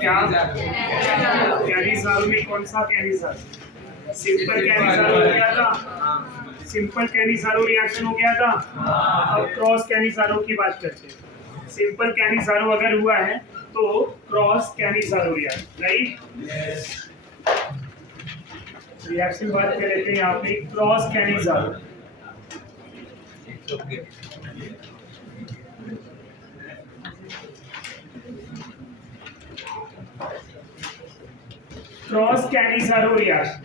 क्या कैनिज़ारो में कौन सा कैनिज़ारो? सिंपल कैनिज़ारो हो गया था, सिंपल कैनिज़ारो रिएक्शन हो गया था। अब क्रॉस कैनिज़ारो की बात करते हैं। सिंपल कैनिज़ारो अगर हुआ है तो cross Cannizzaro reaction, right? Reaction बात कर लेते हैं यहाँ पे cross Cannizzaro. Cross Cannizzaro reaction,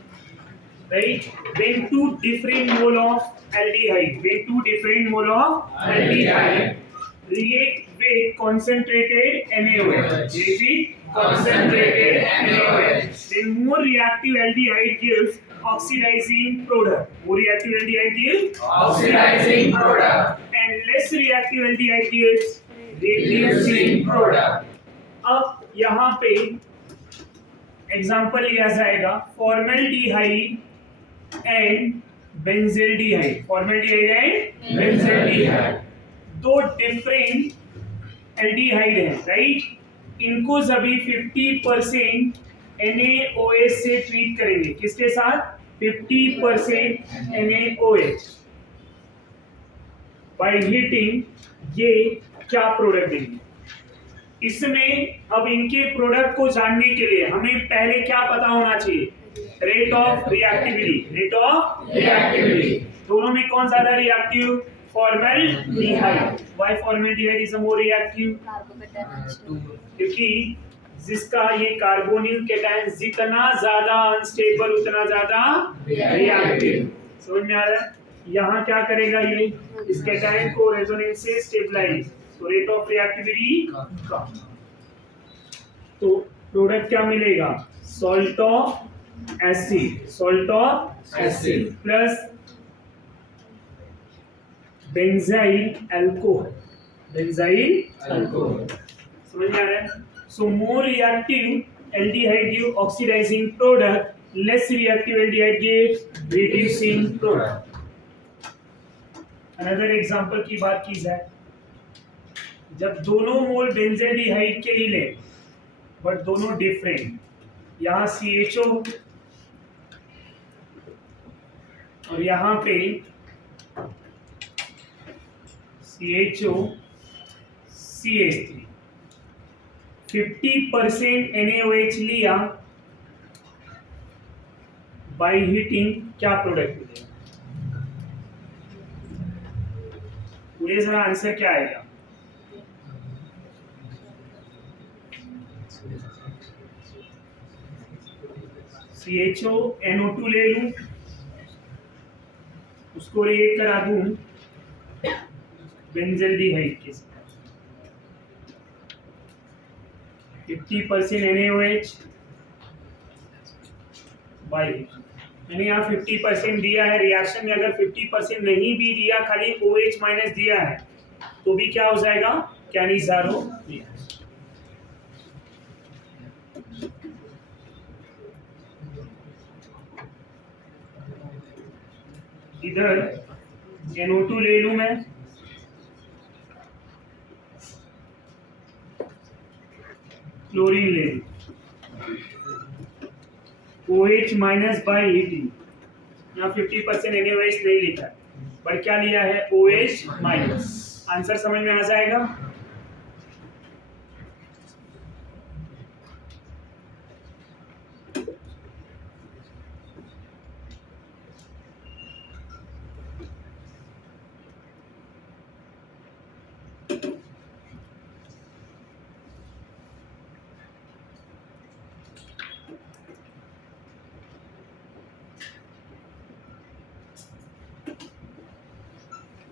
right? When two different mole of aldehyde react with concentrated NaOH, then more reactive aldehyde gives oxidizing product. And less reactive aldehyde gives reducing product. अब यहाँ पे example लिया जाएगा formaldehyde and benzaldehyde. दो different aldehyde हैं, right? इनको सभी 50% NaOH से ट्रीट करेंगे। किसके साथ? 50% NaOH। बाय हीटिंग ये क्या प्रोडक्ट देंगे? इसमें अब इनके प्रोडक्ट को जानने के लिए हमें पहले क्या पता होना चाहिए? Rate of reactivity. दोनों में कौन ज्यादा reactive? Formaldehyde. Why formaldehyde is more reactive? क्योंकि जिसका ये कार्बोनिल कैटायन जितना ज्यादा अनस्टेबल उतना ज्यादा रिएक्टिव। समझ में आ रहा है? यहाँ क्या करेगा ये? इस कैटायन को रेजोनेंस से स्टेबलाइज, तो रेट ऑफ रिएक्टिविटी कम। तो प्रोडक्ट क्या मिलेगा? Salt of acid plus benzyl alcohol. समझ में आ रहा है? So more reactive aldehyde give oxidising product, less reactive aldehyde give reducing product. Another example की बात की जाए, जब दोनों मोल बेंजाइलडिहाइड के ही ले बट दोनों डिफरेंट, यहाँ CHO और यहाँ पे CHO CH3, 50% NaOH लिया, बाय हीटिंग क्या प्रोडक्ट मिलेगा? पूरे जरा आंसर क्या आएगा? CHO NO2 ले लूं, उसको रिएक्ट करा दूं बेंजल्डिहाइड के साथ, 50% NaOH बाय, मैंने यहाँ 50% दिया है। रिएक्शन में अगर 50% नहीं भी दिया, खाली OH माइनस दिया है, तो भी क्या हो जाएगा? कैनिज़ारो। इधर NO2 ले लूं मैं, क्लोरीन ले लूं, OH माइनस बाय हीटिंग। यहाँ 50% NaOH नहीं लिखा है, पर क्या लिया है? OH minus. आंसर समझ में आ जाएगा?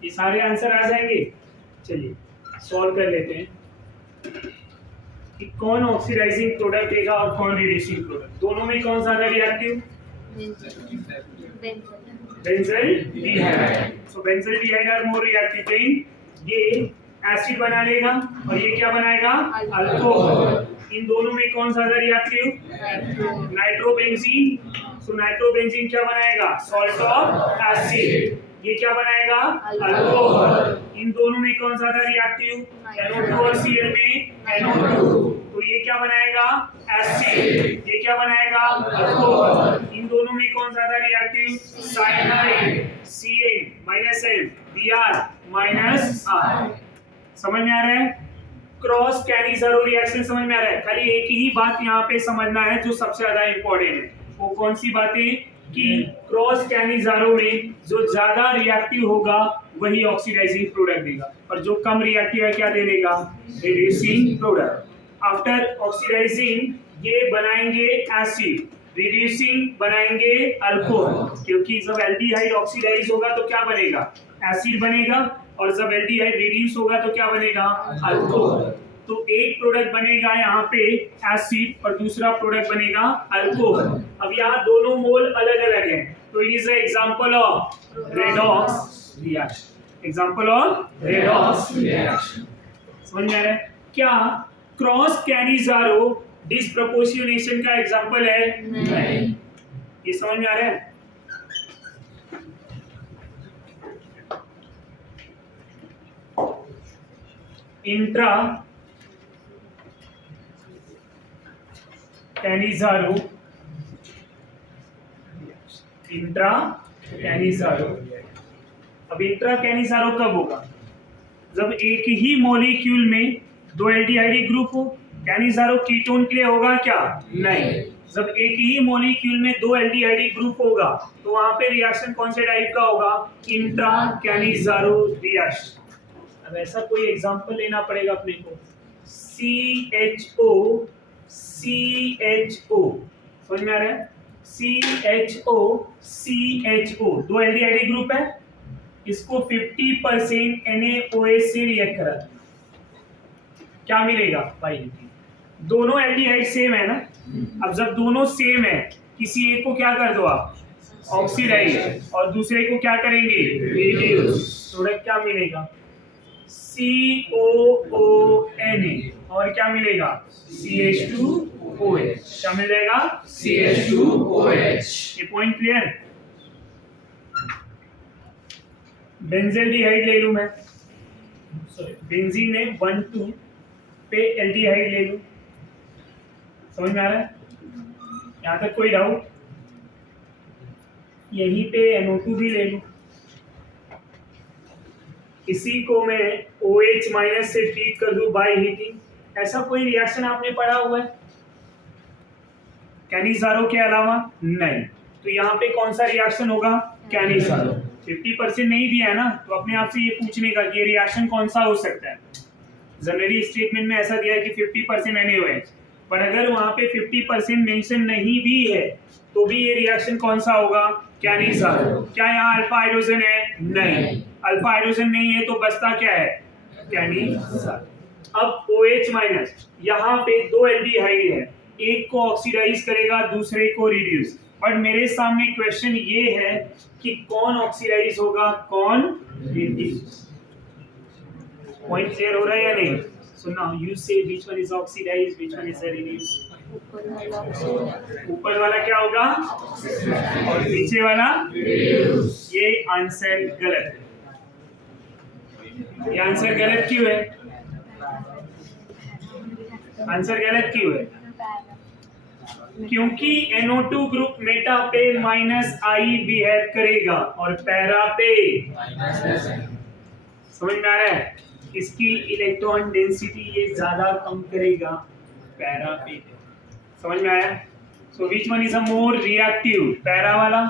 ये सारे आंसर आ जाएंगे। चलिए सॉल्व कर लेते हैं कि कौन ऑक्सीडाइजिंग प्रोडक्ट देगा और कौन रिड्यूसिंग प्रोडक्ट। दोनों में कौन ज्यादा reactive? Benzaldehyde. So benzaldehyde are more reactive than ये एसिड बना लेगा और ये क्या बनाएगा? अल्कोहल। इन दोनों में कौन ज्यादा रिएक्टिव? नाइट्रोबेंजीन। सो नाइट्रोबेंजीन क्या बनाएगा? Salt of acid. ये क्या बनाएगा? अल्कोहल। इन दोनों में कौन ज्यादा रिएक्टिव? NO2 और Cl में NO2। तो ये क्या बनाएगा? अल्कोहल। इन दोनों में कौन ज्यादा रिएक्टिव? Cyanide, CN-N, Br-R। समझ में आ रहा है? क्रॉस कैनिज़ारो रिएक्शन समझ में आ रहा है? खाली एक ही बात यहाँ पे समझना है जो सबसे ज्यादा इंपॉर्टेंट है। वो कौन सी बातें? कि क्रॉस कैनिज़ारो में जो ज्यादा रिएक्टिव होगा वही ऑक्सीडाइजिंग प्रोडक्ट देगा, और जो कम रिएक्टिव है क्या दे देगा? Reducing product. आफ्टर ऑक्सीडाइजिंग ये बनाएंगे एसिड, रिड्यूसिंग बनाएंगे अल्कोहल, क्योंकि जब एल्डिहाइड ऑक्सीडाइज होगा तो क्या बनेगा? एसिड बनेगा, और जब एल्डिहाइड रिड्यूस होगा तो क्या बनेगा? अल्कोहल। तो एक प्रोडक्ट बनेगा यहाँ पे एसिड और दूसरा प्रोडक्ट बनेगा अल्कोहल। अब यहाँ दोनों मोल अलग अलग हैं, तो it is a example of redox reaction. Example of redox reaction. समझ में आ रहा है? क्या क्रॉस कैनिज़ारो डिस्प्रोपोर्शनेशन का एग्जांपल है? नहीं। ये समझ में आ रहा है? Intra Cannizzaro, intra Cannizzaro. अब इंट्रा कैनिज़ारो कब होगा? जब एक ही मॉलिक्यूल में दो एल्डिहाइड ग्रुप हो। कैनिज़ारो कीटोन के लिए होगा क्या? नहीं। जब एक ही मॉलिक्यूल में दो एल्डिहाइड ग्रुप होगा तो वहां पे रिएक्शन कौन से टाइप का होगा? Intra Cannizzaro reaction. अब ऐसा कोई एग्जांपल लेना पड़ेगा अपने को। CHO, CHO, समझ में आ रहा है? CHO, CHO, दो एल्डिहाइड ग्रुप है, इसको 50% NaOH से रिएक्ट करा, क्या मिलेगा भाई? दोनों एल्डिहाइड सेम है ना। अब जब दोनों सेम है, किसी एक को क्या कर दो आप? ऑक्सीडाइज, और दूसरे को क्या करेंगे? रिड्यूस। प्रोडक्ट क्या मिलेगा? COONA, और क्या मिलेगा? CH2OH। क्या मिलेगा? CH2OH। ये पॉइंट क्लियर? बेंजील्डिहाइड ले लूं मैं, बेंजीन में 1,2 पे एल्डिहाइड ले लूं। समझ में आ रहा है? यहां तक कोई डाउट? यहीं पे NO2 भी ले लूं, इसी को मैं OH- से ट्रीट कर दूं बाय हीटिंग। ऐसा कोई रिएक्शन आपने पढ़ा हुआ है कैनिज़ारो के अलावा? नहीं। तो यहाँ पे कौन सा रिएक्शन होगा? कैनिज़ारो। 50% नहीं दिया है ना, तो अपने आप से ये पूछने का कि ये रिएक्शन कौन सा हो सकता है। जनरली स्टेटमेंट में ऐसा दिया है कि 50% NaOH, पर अगर वहाँ पे 50% मेंशन नहीं भी है तो भी ये रिएक्शन कौन सा होगा? कैनिज़ारो। क्या यहाँ अल्फा हाइड्रोजन है? नहीं। अल्फा हाइड्रोजन नहीं है तो बचता क्या है? कैनिज़ारो। अब OH-, यहाँ पे दो एल्डिहाइड है, एक को ऑक्सीडाइज करेगा, दूसरे को रिड्यूस। बट मेरे सामने क्वेश्चन ये है कि कौन ऑक्सीडाइज होगा, कौन रिड्यूस। पॉइंट क्लियर हो रहा है या नहीं? So now you say which one is oxidize, which one is reduce. ऊपर वाला क्या होगा? और नीचे वाला रिड्यूस। ये आंसर गलत है। ये आंसर गलत क्यों है? आंसर गलत क्यों है? क्योंकि NO2 ग्रुप मेटा पे -I बिहेव करेगा और पैरा पे। समझ में आ रहा है? इसकी इलेक्ट्रॉन डेंसिटी ये ज्यादा कम करेगा पैरा पे। समझ में आया? So which one is a more reactive? Para वाला।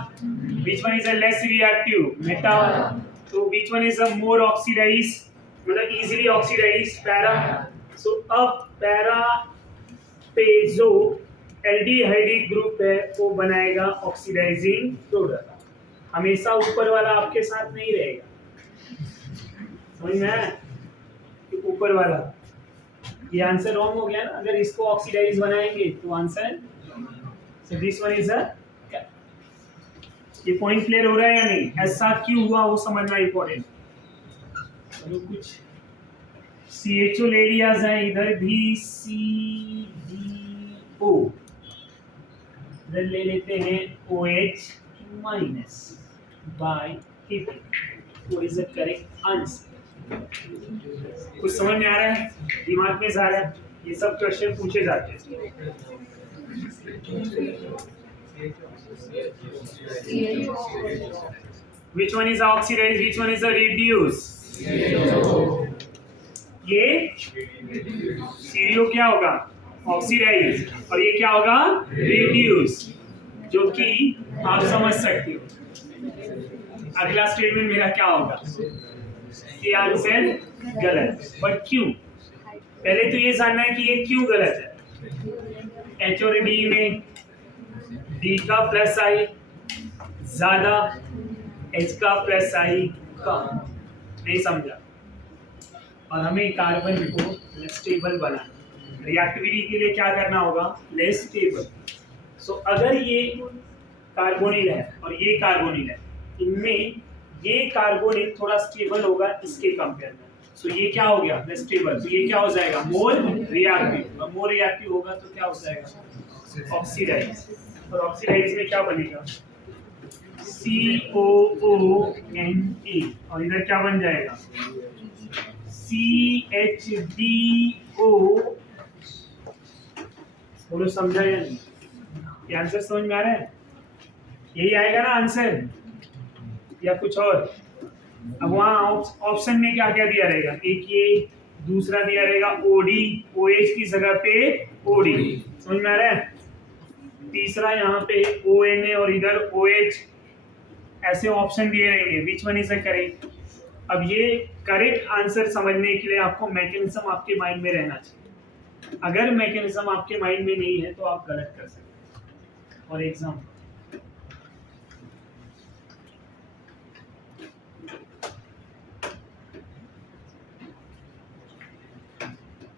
Which one is a less reactive? Meta वाला। तो which one is a more oxidise, मतलब इजीली ऑक्सीडाइज? पैरा। सो अब पैरा पे जो एल्डिहाइड ग्रुप है वो बनाएगा ऑक्सीडाइजिंग प्रोडक्ट। हमेशा ऊपर वाला आपके साथ नहीं रहेगा। समझ में आया? ऊपर वाला, ये आंसर रॉन्ग हो गया ना। अगर इसको ऑक्सीडाइज बनाएंगे तो answer, so this one is अ। ये पॉइंट क्लियर हो रहा है या नहीं? ऐसा क्यों हुआ वो समझना इंपॉर्टेंट। चलो कुछ CHO ले लिया जाए, इधर भी CDO, इधर ले लेते हैं OH- बाय हीटिंग। वो इज द करेक्ट आंसर। कुछ समझ में आ रहा है? दिमाग में जा रहा है? ये सब क्वेश्चन पूछे जाते हैं। Which one is oxidized? Which one is a reduce? ये CO क्या होगा? ऑक्सीडाइज, और ये क्या होगा? रिड्यूस, जो कि आप समझ सकते हो। अगला स्टेटमेंट मेरा क्या होगा? ये आंसर गलत, बट क्यों? पहले तो ये जानना है कि ये क्यों गलत है। H और D में D का प्लस आई ज्यादा, H का प्लस आई कम, नहीं समझा। और हमें कार्बन को स्टेबल बनाना, रिएक्टिविटी के लिए क्या करना होगा? Less stable. सो अगर ये कार्बोनिल है और ये कार्बोनिल है, इनमें ये कार्बोनिल थोड़ा स्टेबल होगा इसके कंपेयर में, सो ये क्या हो गया? लेस स्टेबल, तो ये क्या हो जाएगा? मोर रिएक्टिव, और मोर रिएक्टिव होगा तो क्या हो जाएगा? ऑक्सीडाइज, और ऑक्सीडाइज में क्या बनेगा? COONA, और इधर क्या बन जाएगा? CHDO। बोलो समझा या नहीं? ये आंसर समझ में आ रहा है? यही आएगा ना आंसर, या कुछ और? अब वहाँ ऑप्शन में क्या क्या दिया रहेगा? एक ये, दूसरा दिया रहेगा OD, OH की जगह पे OD, समझ में आ रहा है? तीसरा यहाँ पे ONA और इधर OH, ऐसे ऑप्शन दिए रहेंगे। विच वन इज करेक्ट? अब ये करेक्ट आंसर समझने के लिए आपको मैकेनिज्म आपके माइंड में रहना चाहिए। अगर मैकेनिज्म आपके माइंड में नहीं है तो आप गलत कर सकते हैं। फॉर एग्जाम्पल,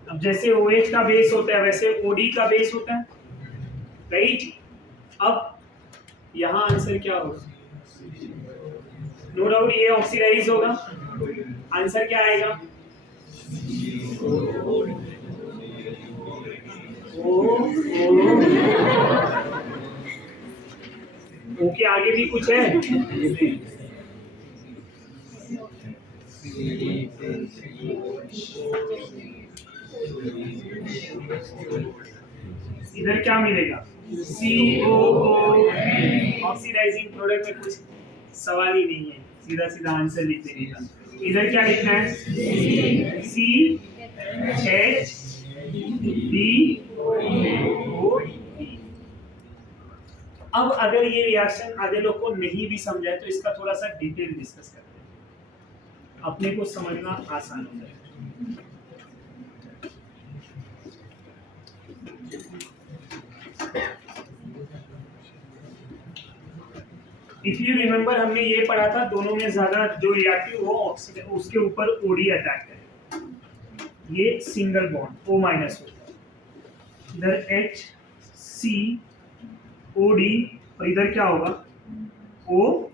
अब जैसे OH का बेस होता है वैसे OD का बेस होता है, राइट? अब यहाँ आंसर क्या होगा? नो डाउट ये ऑक्सीडाइज होगा। आंसर क्या आएगा? ओ के आगे भी कुछ है? इधर क्या मिलेगा? COO। ऑक्सीडाइजिंग प्रोडक्ट में कुछ सवाल ही नहीं है, सीधा सीधा आंसर लिख देने का। इधर क्या लिखना है? CHDO। अब अगर ये रिएक्शन आधे लोग को नहीं भी समझाए तो इसका थोड़ा सा डिटेल डिस्कस करते हैं, अपने को समझना आसान हो जाएगा। इफ यू रिमेम्बर हमने ये पढ़ा था, दोनों में ज्यादा जो रिएक्टिव हो ऑक्सीजन उसके ऊपर OD अटैक है। ये सिंगल बॉन्ड O- होता है, इधर HCOD, और इधर क्या होगा? O-,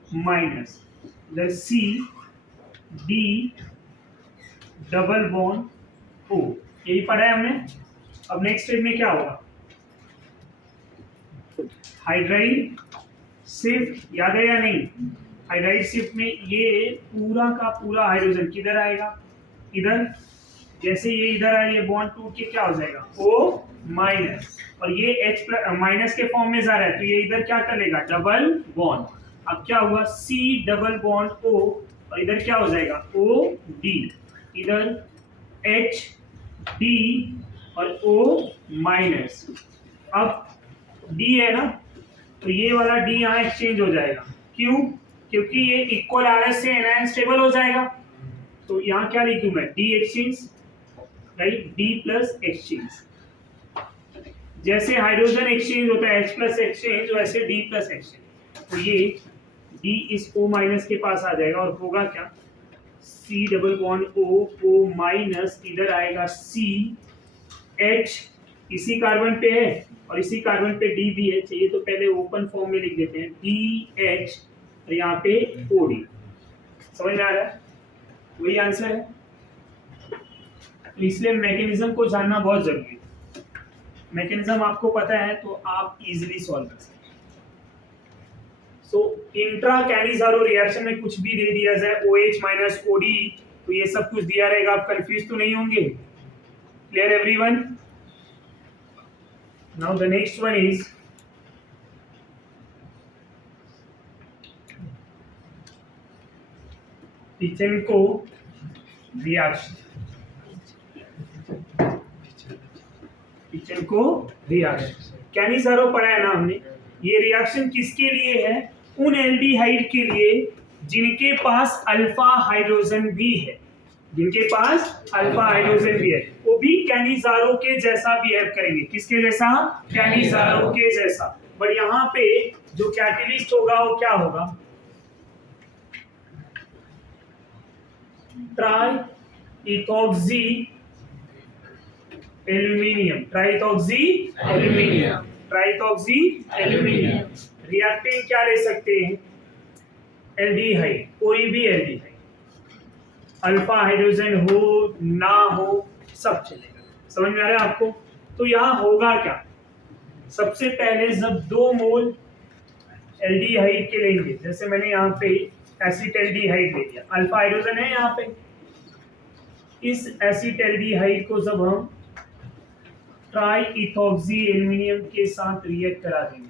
इधर CD डबल बॉन्ड O। यही पढ़ा है हमने। अब नेक्स्ट स्टेप में क्या होगा? हाइड्राइड शिफ्ट, याद है या नहीं? हाइड्राइड शिफ्ट में ये पूरा का पूरा हाइड्रोजन किधर आएगा? इधर। जैसे ये इधर आए, ये बॉन्ड टूट के क्या हो जाएगा? O-, और ये H+ के फॉर्म में जा रहा है तो ये इधर क्या कर लेगा? Double bond. अब क्या हुआ? C डबल बॉन्ड O, और इधर क्या हो जाएगा? OD, इधर HD और O-। अब D है ना, तो ये वाला D यहाँ एक्सचेंज हो जाएगा। क्यों? क्योंकि ये इक्वल RS से एनायन स्टेबल हो जाएगा। तो यहाँ क्या लिखूं मैं? D exchange, right? D plus exchange. जैसे हाइड्रोजन एक्सचेंज होता है H+ एक्सचेंज, वैसे D प्लस एक्सचेंज। तो ये D इस O- के पास आ जाएगा और होगा क्या? C डबल बॉन्ड O-, इधर आएगा CH, इसी कार्बन पे है और इसी कार्बन पे D भी है, चाहिए तो पहले ओपन फॉर्म में लिख देते हैं DH, और यहाँ पे OD। समझ में आ रहा है? वही आंसर है। तो इसलिए मैकेनिज्म को जानना बहुत जरूरी है। मैकेनिज्म आपको पता है तो आप इजीली सॉल्व कर सकते हैं। सो इंट्रा कैनिजारो रिएक्शन में कुछ भी दे दिया जाए, OH- OD, तो ये सब कुछ दिया रहेगा, आप कंफ्यूज तो नहीं होंगे? Clear everyone? Now the next one is Tishchenko reaction, Tishchenko reaction Cannizzaro पढ़ा है ना हमने। ये रिएक्शन किसके लिए है? उन एल्डिहाइड के लिए जिनके पास अल्फा हाइड्रोजन भी है, जिनके पास अल्फा हाइड्रोजन भी है, वो भी कैनिज़ारो के जैसा बिहेव करेंगे। किसके जैसा? कैनिज़ारो के जैसा। बट यहाँ पे जो कैटलिस्ट होगा वो क्या होगा? Triethoxy aluminium, triethoxy aluminium, triethoxy aluminium. Reactant क्या ले सकते हैं? एल्डिहाइड, कोई भी एल्डिहाइड, अल्फा हाइड्रोजन हो ना हो सब चलेगा। समझ में आ रहा है आपको? तो यहाँ होगा क्या? सबसे पहले जब 2 मोल एल्डिहाइड के लेंगे, जैसे मैंने यहाँ पे एसिटाल्डिहाइड ले लिया, अल्फा हाइड्रोजन है यहाँ पे, इस एसिटाल्डिहाइड को जब हम ट्राई इथॉक्सी एल्यूमिनियम के साथ रिएक्ट करा देंगे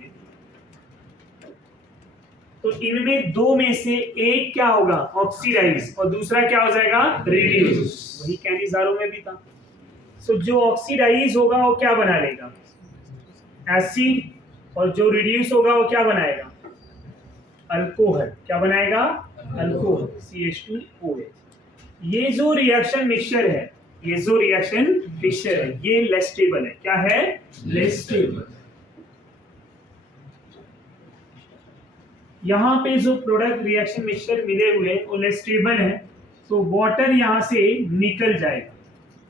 तो इनमें 2 में से एक क्या होगा? ऑक्सीडाइज, और दूसरा क्या हो जाएगा? रिड्यूस। वही कैनिज़ारो में भी था। सो जो ऑक्सीडाइज होगा वो क्या बना लेगा? एसिड, और जो रिड्यूस होगा वो क्या बनाएगा? अल्कोहल। क्या बनाएगा? Alcohol, CH2OH। ये जो रिएक्शन मिक्सचर है, ये जो रिएक्शन मिक्सचर है, ये लेस स्टेबल है। क्या है? Less stable. यहाँ पे जो प्रोडक्ट रिएक्शन मिक्सचर मिले हुए वो लेस स्टेबल है, तो वाटर यहाँ से निकल जाएगा,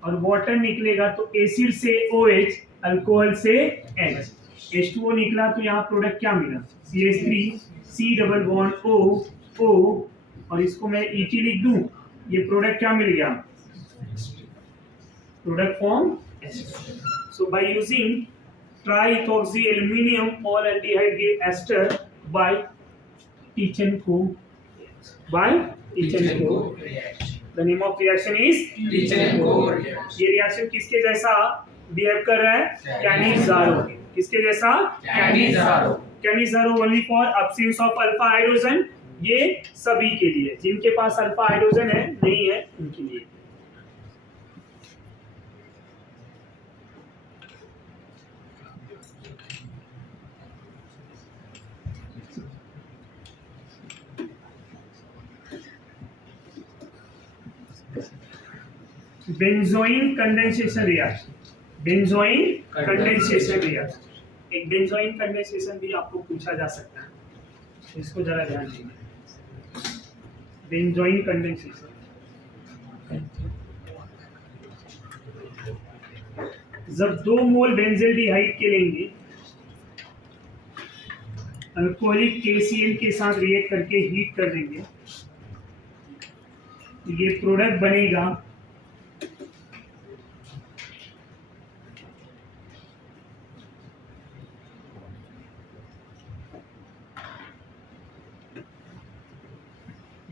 और वाटर निकलेगा तो एसिड से OH, अल्कोहल से H, H2O निकला, तो यहाँ प्रोडक्ट क्या मिला? CH3, C double bond O, और इसको मैं ET लिख दूं, ये प्रोडक्ट क्या मिल गया? Product form. So by using triethoxy aluminium all aldehyde give ester by Tishchenko reaction. The name of reaction is Tishchenko reaction. ये रिएक्शन किसके जैसा बिहेव कर रहा है? कैनिज़ारो। किसके जैसा? Cannizzaro. Cannizzaro only for absence of alpha hydrogen. ये सभी के लिए, जिनके पास अल्फा हाइड्रोजन है नहीं है उनके लिए। Benzoin condensation reaction, benzoin condensation reaction. एक बेंजोइन कंडेंसेशन भी आपको पूछा जा सकता है, इसको जरा ध्यान दीजिए। बेंजोइन कंडेंसेशन, जब 2 मोल बेंजल्डिहाइड के लेंगे, अल्कोहलिक KCl के साथ रिएक्ट करके हीट कर देंगे, ये प्रोडक्ट बनेगा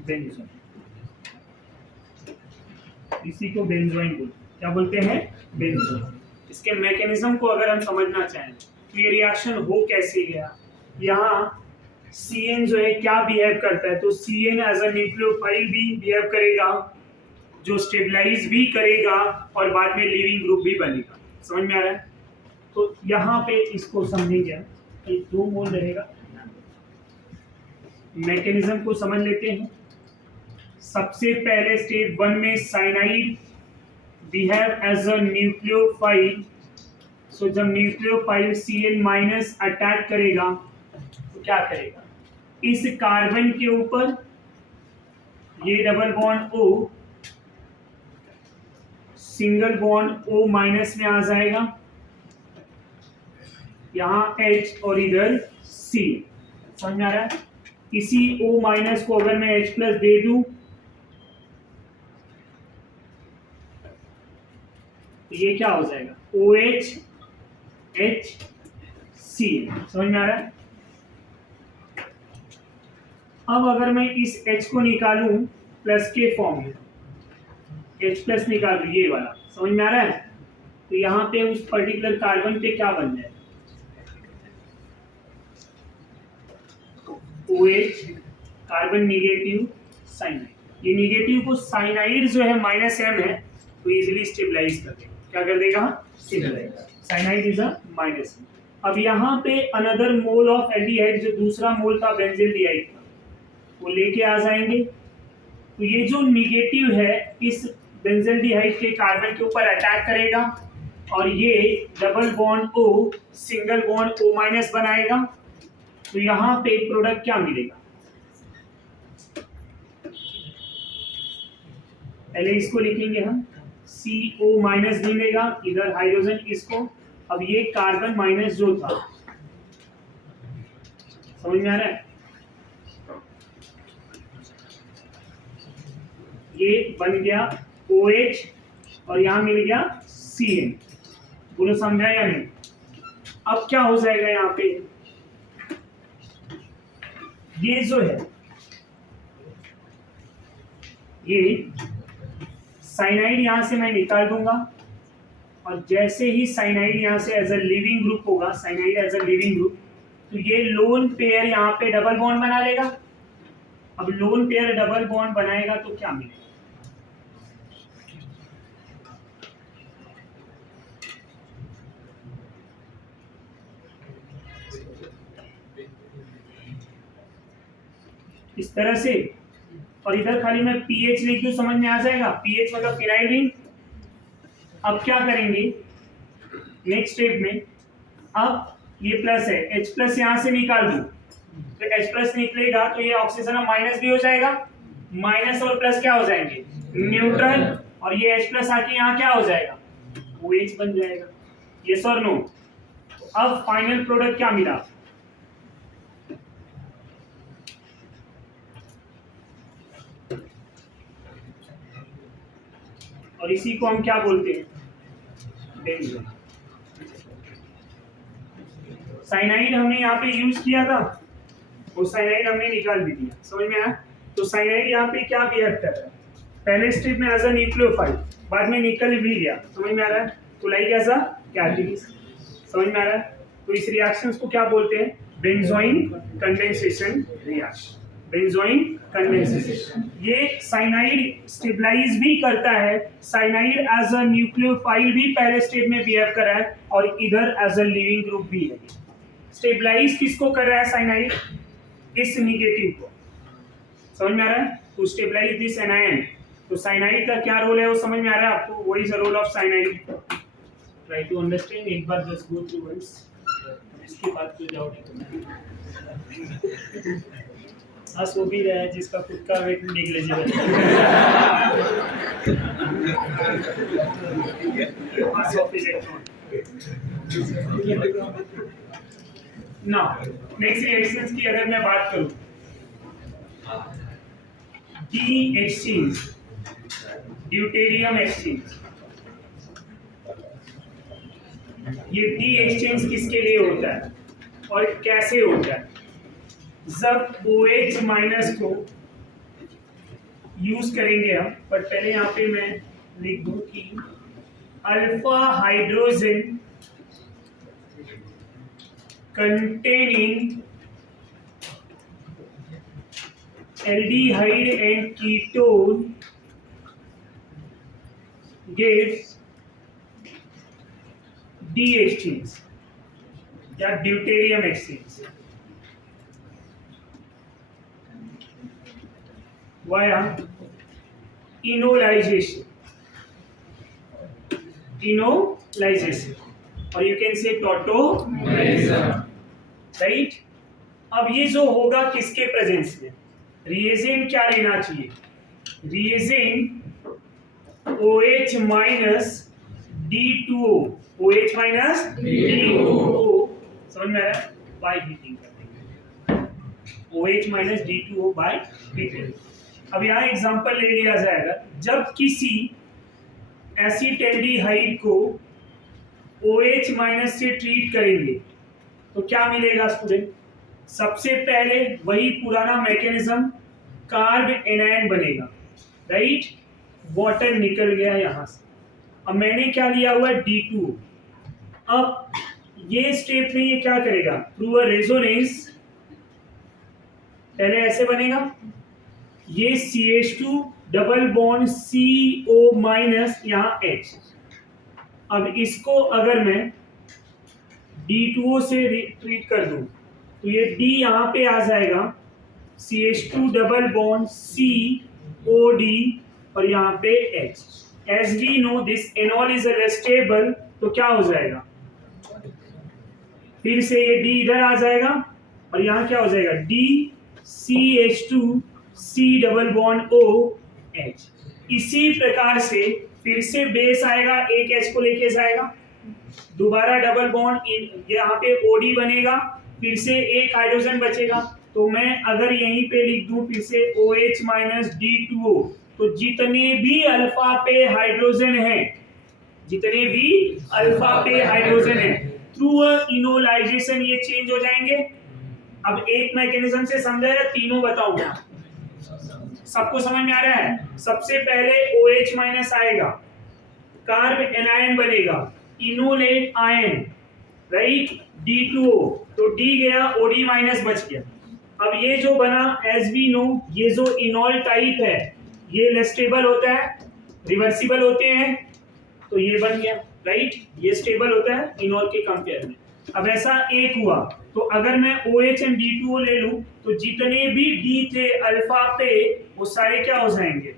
बेंजोइन। इसी को बेंजोइन बोलते हैं। क्या बोलते हैं? बेंजोइन। इसके मैकेनिज्म को अगर हम समझना चाहें तो ये रिएक्शन हो कैसे गया? यहाँ CN जो है क्या बिहेव करता है? तो CN एज अ न्यूक्लियोफाइल भी बिहेव करेगा, जो स्टेबलाइज भी करेगा, और बाद में लिविंग ग्रुप भी बनेगा। समझ में आ रहा है? तो यहाँ पे इसको समझेंगे कि 2 मोल रहेगा। मैकेनिज्म को समझ लेते हैं। सबसे पहले स्टेप 1 में cyanide behave as a nucleophile. So जब न्यूक्लियोफाइल Cl माइनस अटैक करेगा तो क्या करेगा? इस कार्बन के ऊपर ये double bond O single bond O minus में आ जाएगा, यहाँ H और इधर C। समझ में आ रहा है? इसी O माइनस को अगर मैं H प्लस दे दूं तो ये क्या हो जाएगा? OH HC। समझ में आ रहा है? अब अगर मैं इस H को निकालूं प्लस के फॉर्म में, H प्लस निकाल दूं ये वाला, समझ में आ रहा है? तो यहाँ पे उस पर्टिकुलर कार्बन पे क्या बन जाए? OH carbon negative cyanide. ये निगेटिव को साइनाइड जो है -m है तो इजीली स्टेबलाइज कर देगा। क्या कर देगा? Stabilize. Cyanide is a -m। अब यहाँ पे अनदर मोल ऑफ एल्डिहाइड, जो दूसरा मोल था बेंजील्डिहाइड का, वो लेके आ जाएंगे। तो ये जो निगेटिव है इस बेंजील्डिहाइड के कार्बन के ऊपर अटैक करेगा और ये double bond O single bond O- बनाएगा। तो यहाँ पे एक प्रोडक्ट क्या मिलेगा? पहले इसको लिखेंगे हम, CO- मिलेगा, इधर हाइड्रोजन इसको। अब ये कार्बन माइनस जो था, समझ में आ रहा है? ये बन गया OH और यहाँ मिल गया CN। बोलो समझा या नहीं? अब क्या हो जाएगा यहाँ पे, ये जो है ये साइनाइड यहां से मैं निकाल दूंगा और जैसे ही साइनाइड यहां से एज अ लिविंग ग्रुप होगा, cyanide as a living group, तो ये लोन पेयर यहाँ पे डबल बॉन्ड बना लेगा। अब लोन पेयर डबल बॉन्ड बनाएगा तो क्या मिलेगा? इस तरह से। और इधर खाली मैं पीएच लिख दूं, समझ में आ जाएगा? पीएच मतलब फिनाइल रिंग। अब क्या करेंगे नेक्स्ट स्टेप में, अब ये प्लस है, H प्लस यहां से निकाल दूं तो H प्लस निकलेगा तो ये ऑक्सीजन माइनस भी हो जाएगा, माइनस और प्लस क्या हो जाएंगे? न्यूट्रल। और ये H प्लस आके यहाँ क्या हो जाएगा? OH बन जाएगा। यस और नो? अब फाइनल प्रोडक्ट क्या मिला? और इसी को हम क्या बोलते हैं? बेंजीन। साइनाइड हमने यहाँ पे यूज किया था, वो साइनाइड हमने निकाल भी दिया, समझ में आया? तो साइनाइड यहाँ पे क्या बिहेव कर रहा है? पहले स्टेप में एज अ न्यूक्लियोफाइल, बाद में निकल भी गया, समझ में आ रहा है? तो लाइक एज अ कैटलिस्ट, समझ में आ रहा है? तो इस रिएक्शंस को क्या बोलते हैं? Benzoin condensation reaction. Benzoin condensation. ये साइनाइड स्टेबलाइज भी करता है, साइनाइड एज अ न्यूक्लियोफाइल भी पहले स्टेप में बिहेव कर रहा है और इधर एज अ लिविंग ग्रुप भी है। स्टेबलाइज किसको कर रहा है साइनाइड? इस निगेटिव को, समझ में आ रहा है? To stabilize this anion. तो साइनाइड का क्या रोल है वो समझ में आ रहा है आपको? What is the role of cyanide? Try to understand, एक बार जस्ट गो थ्रू वंस, इसके बाद तो जाओ नहीं। हंस वो भी रहा है जिसका खुद का वेट नेग्लिजिबल है। Mass of electron. Now next reactions की अगर मैं बात करूं, डी एक्सचेंज, ड्यूटेरियम एक्सचेंज। ये डी एक्सचेंज किसके लिए होता है और कैसे होता है? जब OH माइनस को यूज करेंगे हम, पर पहले यहाँ पे मैं लिख दूं कि alpha hydrogen containing aldehyde and ketone gives D exchange या ड्यूटेरियम एक्सचेंज via enolization, और you can say tautomeraison, right? अब ये जो होगा किसके प्रेजेंस में? रिएजेंट क्या लेना चाहिए? Reagent OH minus D2O, OH minus D2O, समझ में आ रहा है? बाय हीटिंग करेंगे OH minus D2O by heating. अब यहाँ एग्जांपल ले लिया जाएगा, जब किसी एसिटाल्डिहाइड को OH माइनस से ट्रीट करेंगे तो क्या मिलेगा स्टूडेंट? सबसे पहले वही पुराना मैकेनिज्म, कार्ब एनायन बनेगा, राइट? वाटर निकल गया यहां से। अब मैंने क्या लिया हुआ है? D2। अब ये स्टेप में ये क्या करेगा? थ्रू अ रेजोनेंस पहले ऐसे बनेगा, ये CH2 double bond CO minus यहाँ H। अब इसको अगर मैं D2O से ट्रीट कर दूं तो ये D यहाँ पे आ जाएगा, CH2 डबल बॉन्ड COD और यहाँ पे H। As we know this enol is a stable, तो क्या हो जाएगा, फिर से ये D इधर आ जाएगा और यहाँ क्या हो जाएगा, D CH2 C double bond OH। इसी प्रकार से फिर से बेस आएगा, एक H को लेके जाएगा, दोबारा डबल बॉन्ड यहाँ पे OD बनेगा, फिर से एक हाइड्रोजन बचेगा। तो मैं अगर यहीं पे लिख दूं फिर से OH माइनस D2O, तो जितने भी अल्फा पे हाइड्रोजन हैं, जितने भी अल्फा पे हाइड्रोजन हैं, थ्रू इनोलाइजेशन ये चेंज हो जाएंगे। अब एक मैकेनिज्म से समझा या तीनों बताऊंगा, सबको समझ में आ रहा है? सबसे पहले OH माइनस आएगा, कार्ब एनायन बनेगा, इनोलेट आयन, राइट, D2O, तो D गया, OD माइनस बच गया। अब ये जो बना, एज वी नो, ये जो इनॉल टाइप है ये स्टेबल होता है, रिवर्सिबल होते हैं, तो ये बन गया, राइट, ये स्टेबल होता है इनॉल के कंपेयर में। अब ऐसा एक हुआ, तो अगर मैं OH एंड D2O ले लूं तो जितने भी D थे अल्फा पे वो सारे क्या हो जाएंगे,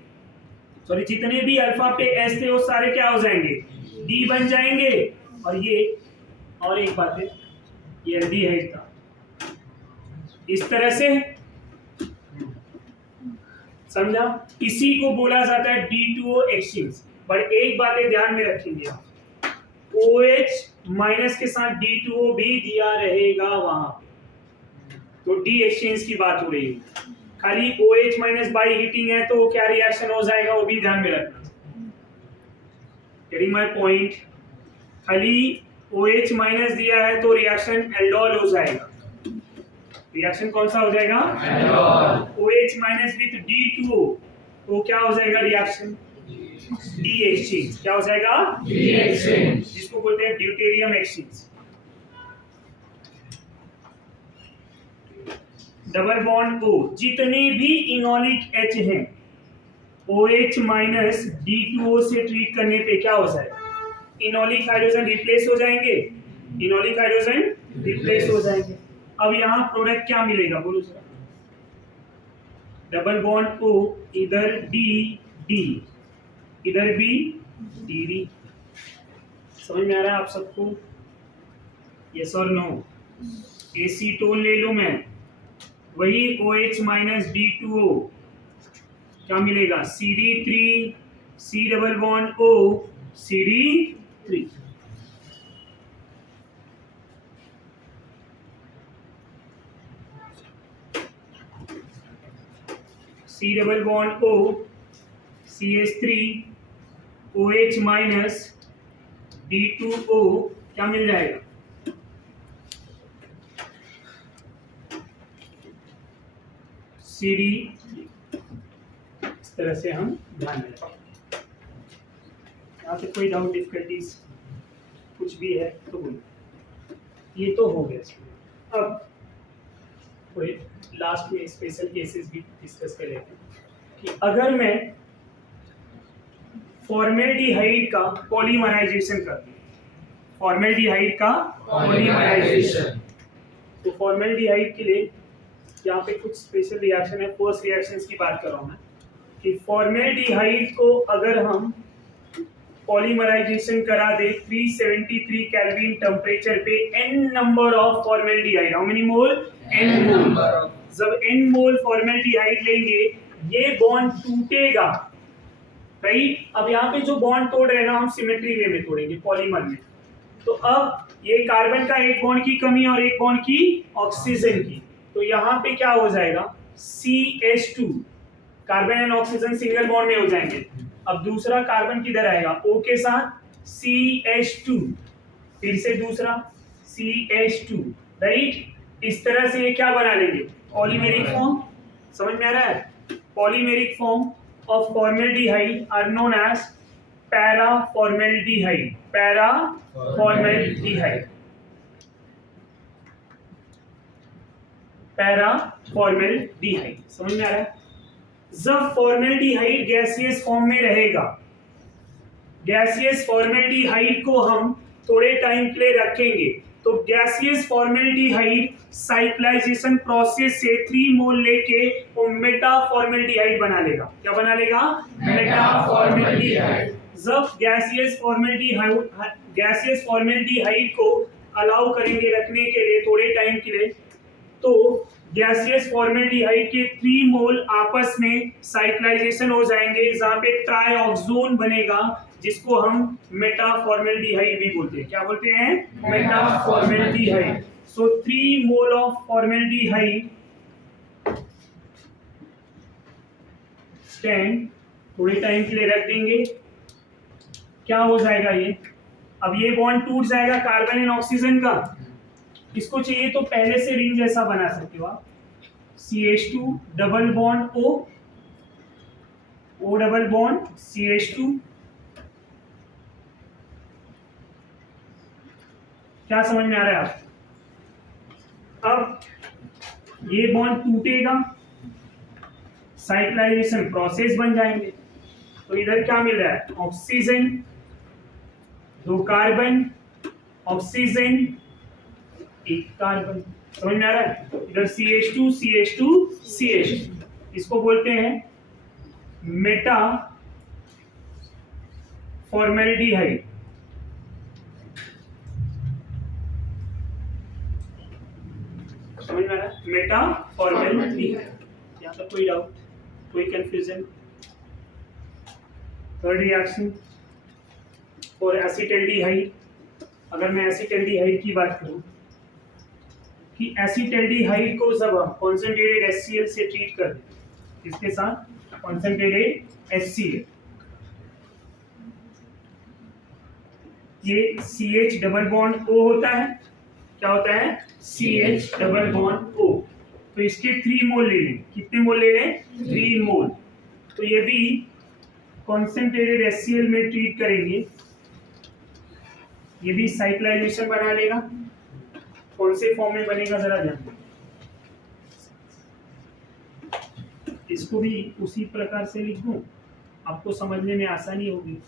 सॉरी, जितने भी अल्फा पे S थे वो सारे क्या हो जाएंगे, D बन जाएंगे। और ये और एक बात है, ये एल्डिहाइड था, इस तरह से समझा, इसी को बोला जाता है D2O एक्सचेंज। बट एक बात है ध्यान में रखेंगे, OH माइनस के साथ D2O भी दिया रहेगा वहां, तो D एक्सचेंज की बात हो रही है। खाली OH माइनस बाई हीटिंग है तो क्या रिएक्शन हो जाएगा वो भी ध्यान में रखना। Getting my point? खाली OH माइनस दिया है तो रिएक्शन एल्डोल हो जाएगा। रिएक्शन कौन सा हो जाएगा? Aldol. OH minus with D2O, तो क्या हो जाएगा रिएक्शन? D exchange. क्या हो जाएगा? D एक्सचेंज, जिसको बोलते हैं deuterium exchange. Double bond O, जितने भी इनॉलिक H हैं OH माइनस D2O से ट्रीट करने पे क्या हो जाएगा, इनॉलिक हाइड्रोजन रिप्लेस हो जाएंगे, इनॉलिक हाइड्रोजन रिप्लेस हो जाएंगे। अब यहाँ प्रोडक्ट क्या मिलेगा बोलो जरा, डबल बॉन्ड O, इधर D D, इधर भी D D। समझ में आ रहा है आप सबको? यस और नो? एसीटोन ले लूं मैं, वही OH माइनस D2O, क्या मिलेगा, CD3 C double bond O CD3। C double bond O CH3 OH minus D2O, क्या मिल जाएगा, CD। इस तरह से हम ध्यान में रखें। यहाँ पे कोई डाउट, डिफिकल्टीज कुछ भी है तो बोलो। ये तो हो गया। अब कोई लास्ट में स्पेशल केसेस भी डिस्कस कर लेते हैं कि अगर मैं फॉर्मेल्डिहाइड का पॉलीमराइजेशन कर दूं, फॉर्मेल्डिहाइड का पॉलीमराइजेशन, तो फॉर्मेल्डिहाइड के लिए यहाँ पे कुछ स्पेशल रिएक्शन है। फर्स्ट रिएक्शंस की बात कर रहा हूँ मैं कि फॉर्मेल्डिहाइड को अगर हम पॉलीमराइजेशन करा दे 373 केल्विन टेम्परेचर पे, n number of formaldehyde, how many mole, n मोल। जब n मोल फॉर्मेल्डिहाइड लेंगे ये बॉन्ड टूटेगा, राइट। अब यहाँ पे जो बॉन्ड तोड़ रहे हैं ना, हम सिमेट्री वे में तोड़ेंगे पॉलीमर में। तो अब ये कार्बन का एक बॉन्ड की कमी और एक बॉन्ड की ऑक्सीजन की, तो यहाँ पे क्या हो जाएगा, CH2, carbon and oxygen single bond में हो जाएंगे। अब दूसरा कार्बन किधर आएगा, O के साथ CH2, फिर से दूसरा CH2, राइट। इस तरह से ये क्या बना लेंगे, पॉलीमेरिक फॉर्म। समझ में आ रहा है? Polymeric form of formaldehyde are known as paraformaldehyde, paraformaldehyde, paraformaldehyde. समझ में आ रहा है? जब फॉर्मेल्डिहाइड गैसियस फॉर्म में रहेगा, गैसियस फॉर्मेल्डिहाइड को हम थोड़े टाइम के लिए रखेंगे, तो गैसियस फॉर्मेल्डिहाइड साइक्लाइजेशन प्रोसेस से 3 मोल लेके वो मेटा फॉर्मेल्डिहाइड बना लेगा। क्या बना लेगा? Meta formaldehyde. जब गैसियस फॉर्मेल्डिहाइड को अलाउ करेंगे रखने के लिए थोड़े टाइम के लिए, तो गैसियस फॉर्मेल्डिहाइड के 3 मोल आपस में साइक्लाइजेशन हो जाएंगे, जहां पे ट्राइऑक्सोन बनेगा, जिसको हम मेटा फॉर्मेल्डिहाइड भी बोलते हैं। क्या बोलते हैं? Meta formaldehyde. So 3 mole of formaldehyde stand, थोड़े टाइम के लिए रख देंगे। क्या हो जाएगा ये? अब ये बॉन्ड टूट जाएगा कार्बन एंड ऑक्सीजन का। इसको चाहिए तो पहले से रिंग जैसा बना सकते हो आप, CH2 double bond O double bond CH2। क्या समझ में आ रहा है आप? अब ये बॉन्ड टूटेगा, साइक्लाइजेशन प्रोसेस बन जाएंगे, तो इधर क्या मिल रहा है? Oxygen, 2 carbon, oxygen, 1 carbon. समझ में आ रहा है? इधर CH2 CH2 CH2, इसको बोलते हैं मेटा फॉर्मेल्डिहाइड। समझ में आ रहा है? Meta formaldehyde. यहाँ तक कोई डाउट, कोई confusion? Third reaction for acetaldehyde. अगर मैं एसिटल्डिहाइड की बात करूं कि एसिटल्डिहाइड को जब हम कॉन्सेंट्रेटेड HCl से ट्रीट कर दें, इसके साथ कॉन्सेंट्रेटेड HCl, ये CH डबल बॉन्ड O होता है। क्या होता है? CH double bond O। तो इसके 3 मोल ले लें। कितने मोल ले लें? 3 मोल। तो ये भी कॉन्सेंट्रेटेड HCl में ट्रीट करेंगे, ये भी साइक्लाइजेशन बना लेगा। कौन से फॉर्म में बनेगा जरा ध्यान दें। इसको भी उसी प्रकार से लिख दूं, आपको समझने में आसानी होगी।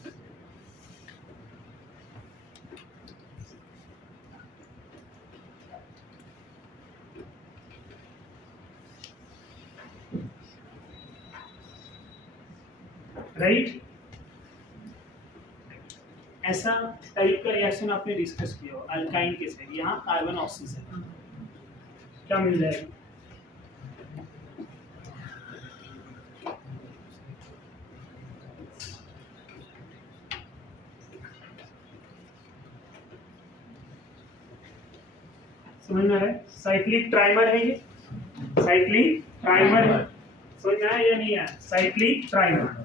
राइट? ऐसा टाइप का रिएक्शन आपने डिस्कस किया हो अल्काइन के साथ, यहाँ कार्बन ऑक्सीजन, क्या मिल जाएगा? समझ में आ रहा है? साइक्लिक ट्राइमर है ये, साइक्लिक ट्राइमर है। समझ में आया या नहीं आया? Cyclic trimer.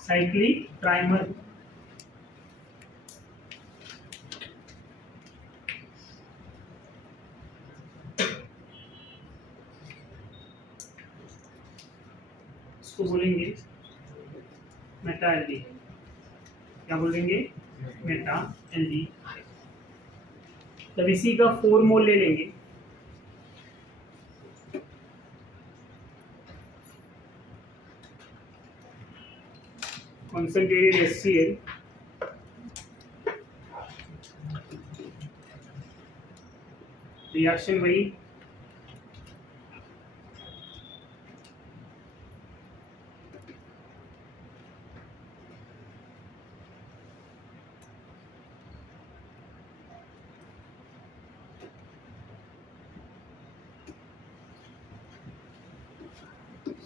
Cyclic trimer. इसको बोलेंगे मेटा एल्डिहाइड। क्या बोलेंगे? Meta aldehyde. तब इसी का 4 मोल ले लेंगे, concentrated HCl, रिएक्शन वही,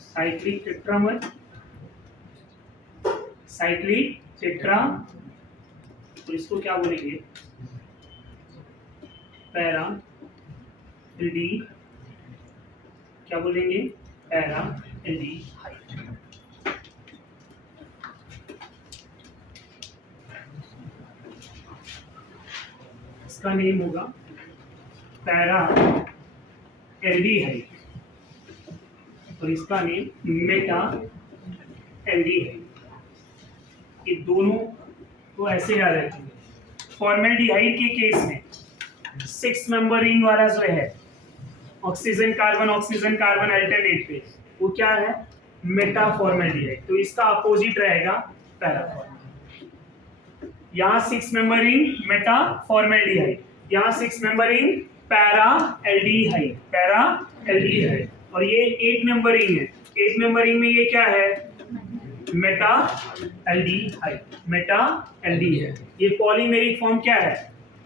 साइक्लिक टेट्रामर, साइक्लिक टेट्रा, तो इसको क्या बोलेंगे? पैरा एल्डी। क्या बोलेंगे? Para aldehyde. इसका नेम होगा पैरा एल्डिहाइड। और इसका नेम मेटा एल्डिहाइड। ये दोनों को ऐसे याद रखेंगे। फॉर्मेल्डिहाइड के केस में 6 मेंबर रिंग वाला जो है ऑक्सीजन कार्बन अल्टरनेट पे, वो क्या है? Meta formaldehyde. तो इसका अपोजिट रहेगा पैरा फॉर्मेल्डिहाइड। यहाँ 6 मेंबर रिंग मेटा फॉर्मेल्डिहाइड, यहाँ 6 member ring para aldehyde, para aldehyde. और ये 8 मेंबर रिंग है, 8 मेंबर रिंग में ये क्या है? Meta aldehyde, Meta aldehyde. ये पॉलीमेरिक फॉर्म क्या है?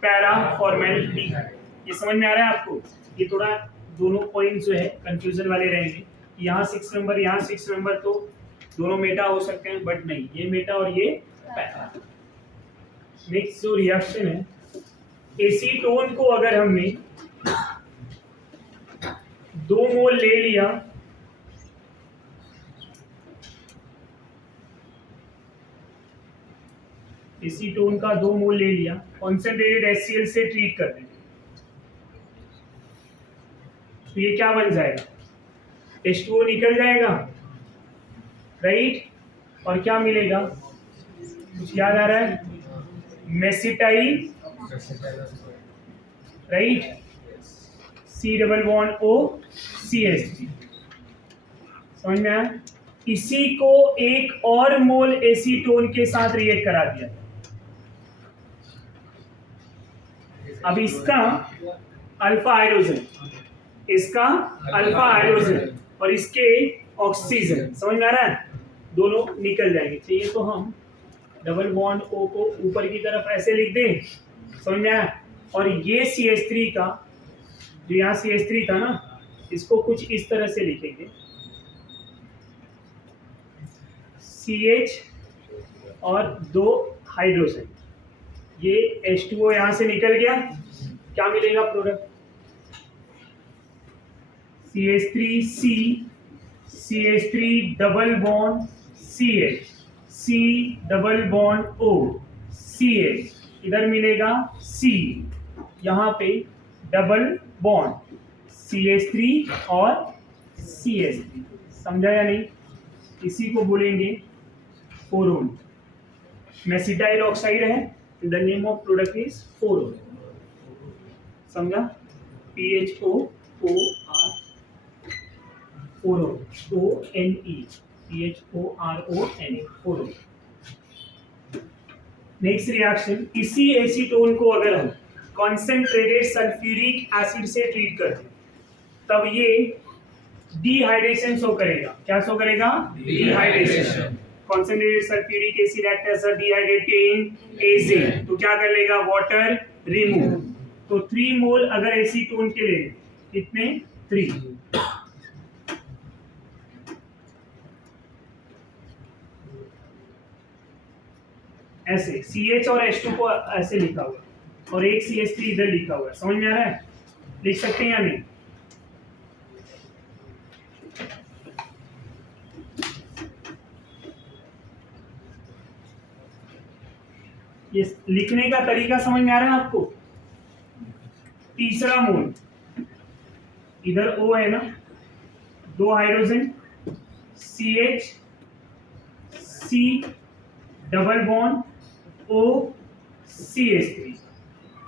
Para formaldehyde. ये समझ में आ रहा है आपको? ये थोड़ा दोनों पॉइंट जो है कंफ्यूजन वाले रहेंगे। यहाँ 6 मेंबर, यहाँ 6 मेंबर, तो दोनों मेटा हो सकते हैं, बट नहीं, ये मेटा और ये पैरा। नेक्स्ट जो रिएक्शन है, एसीटोन को अगर हमने 2 मोल ले लिया, एसीटोन का 2 मोल ले लिया, कॉन्सेंट्रेटेड HCl से ट्रीट कर दें, तो ये क्या बन जाएगा? H2O निकल जाएगा, राइट? और क्या मिलेगा? कुछ याद आ रहा है? Mesityl, right? C double bond O CH3। समझ में आया? इसी को एक और मोल एसीटोन के साथ रिएक्ट करा दिया। अब इसका अल्फा हाइड्रोजन, इसका अल्फा हाइड्रोजन और इसके ऑक्सीजन, समझ में आ रहा है? दोनों निकल जाएंगे। चाहिए तो हम डबल बॉन्ड O को ऊपर की तरफ ऐसे लिख दें, समझ में आया? और ये CH3 का, जो यहाँ CH3 था ना, इसको कुछ इस तरह से लिखेंगे, CH और 2 हाइड्रोजन। ये H2O यहाँ से निकल गया, क्या मिलेगा product? CH3C, CH3 double bond CH, C double bond O CH, इधर मिलेगा C, यहाँ पे डबल बॉन्ड CH3 और CH3। समझा या नहीं? इसी को बोलेंगे फोरोन। मेसिटाइल ऑक्साइड है, the name of product is phorone. समझा? PHOOR, phorone, ONE, PHORONE, phorone. Next reaction, इसी एसीटोन को अगर हम कॉन्सेंट्रेटेड सल्फ्यूरिक एसिड से ट्रीट करते हैं, तब ये डिहाइड्रेशन शो करेगा। क्या शो करेगा? Dehydration. Concentrated sulphuric acid act as a dehydrating agent, तो क्या कर लेगा? Water remove. तो 3 मोल अगर एसीटोन के लिए, कितने? 3। ऐसे CH और H2 को ऐसे लिखा हुआ और एक CH3 इधर लिखा हुआ है। समझ में आ रहा है? लिख सकते हैं या नहीं? ये लिखने का तरीका समझ में आ रहा है आपको? तीसरा मोल, इधर O है ना, 2 hydrogen, CH, C double bond O CH3,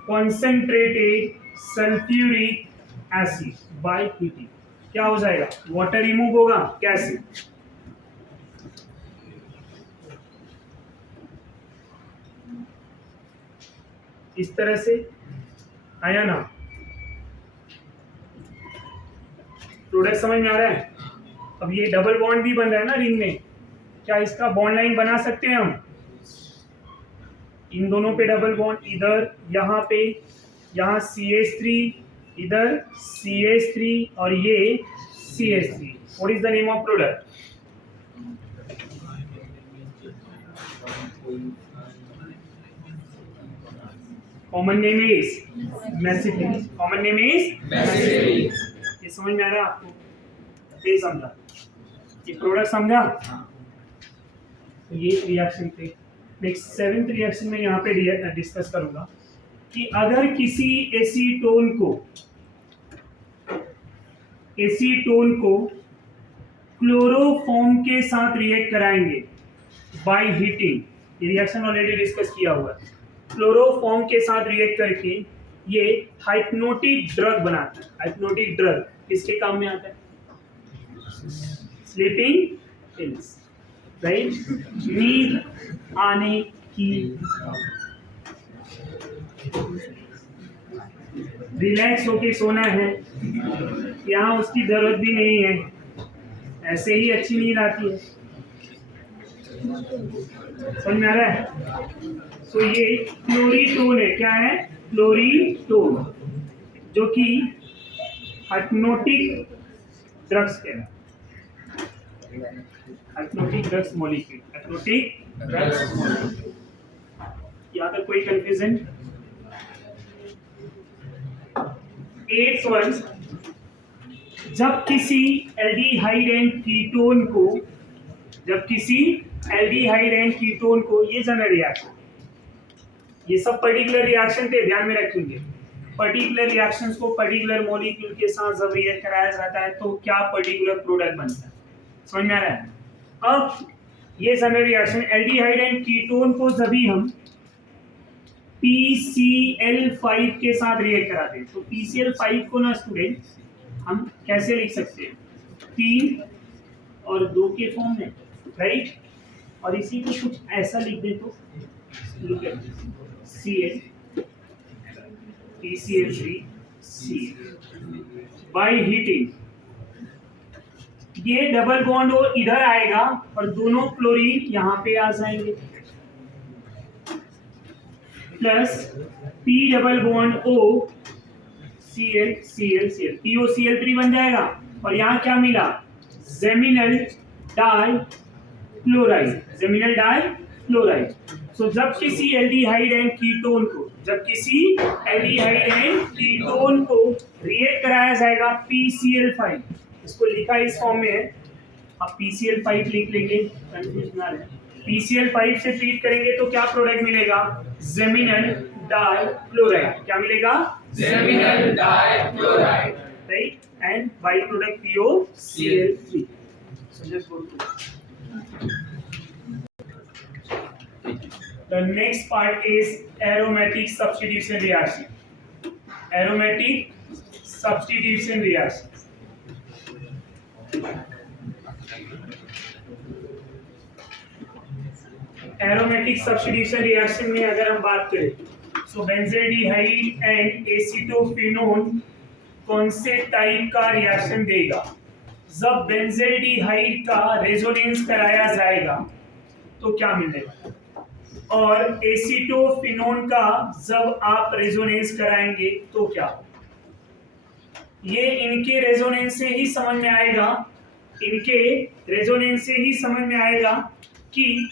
concentrated sulphuric acid by heating. क्या हो जाएगा? वाटर रिमूव होगा। कैसे? इस तरह से आया ना? प्रोडक्ट समझ में आ रहा है? अब ये डबल बॉन्ड भी बन रहा है ना रिंग में, क्या इसका बॉन्ड लाइन बना सकते हैं हम? इन दोनों पे डबल बॉन्ड, इधर यहाँ पे, यहाँ CH3, इधर CH3 और ये CH3। What is the name of product? Common name is mesityl. Common name is mesityl. ये समझ में आ रहा है आपको? ये समझा? ये प्रोडक्ट समझा? तो ये रिएक्शन थे। नेक्स्ट 7th रिएक्शन में यहाँ पे डिस्कस करूंगा कि अगर किसी एसीटोन को क्लोरोफॉर्म के साथ रिएक्ट कराएंगे बाय हीटिंग, ये रिएक्शन ऑलरेडी डिस्कस किया हुआ है। क्लोरोफॉर्म के साथ रिएक्ट करके ये हाइप्नोटिक ड्रग बनाता है। हाइप्नोटिक ड्रग किसके काम में आता है? Sleeping pills, right? नींद आने की, रिलैक्स होके सोना है, यहाँ उसकी जरूरत भी नहीं है, ऐसे ही अच्छी नींद आती है। समझ में आ रहा है? तो ये क्लोरीटोन है, क्या है? क्लोरीटोन, जो कि हाइप्नोटिक ड्रग्स कहलाता है। Hypnotic drugs molecule, hypnotic drugs molecule. यहाँ तक कोई कंफ्यूजन? 8th वन, जब किसी एल्डिहाइड एंड कीटोन को, ये जनरल रिएक्शन, ये सब पर्टिकुलर रिएक्शन थे, ध्यान में रखेंगे। पर्टिकुलर रिएक्शंस को पर्टिकुलर मॉलिक्यूल के साथ जब रिएक्ट कराया जाता है तो क्या पर्टिकुलर प्रोडक्ट बनता है। समझ में आ रहा है? अब ये general reaction aldehyde and ketone को जब भी हम PCl5 के साथ रिएक्ट कराते हैं तो PCl5 को ना स्टूडेंट हम कैसे लिख सकते हैं? 3 और 2 के फॉर्म में, राइट? और इसी को कुछ ऐसा लिख दे तो Cl PCl3 Cl by heating, ये डबल बॉन्ड और इधर आएगा और दोनों क्लोरीन यहाँ पे आ जाएंगे, plus P double bond O Cl Cl Cl POCl3 बन जाएगा। और यहाँ क्या मिला? Geminal die chloride. सो जब किसी एल्डिहाइड एंड कीटोन को रिएक्ट कराया जाएगा PCl5, इसको लिखा इस फॉर्म में है, अब PCl5 लिख लेंगे, कंफ्यूज ना रहे। PCl5 से ट्रीट करेंगे तो क्या प्रोडक्ट मिलेगा? Geminal dichloride. क्या मिलेगा? Geminal dichloride, right? And by product POCl3। So just go through. The next part is aromatic substitution reaction. Aromatic substitution reaction. Aromatic substitution reaction में अगर हम बात करें तो बेंजील्डिहाइड एंड एसीटोफिनोन कौन से टाइप का रिएक्शन देगा? जब बेंजील्डिहाइड का रेजोनेंस कराया जाएगा तो क्या मिलेगा, और एसीटोफिनोन का जब आप रेजोनेंस कराएंगे तो क्या? ये इनके रेजोनेंस से ही समझ में आएगा, कि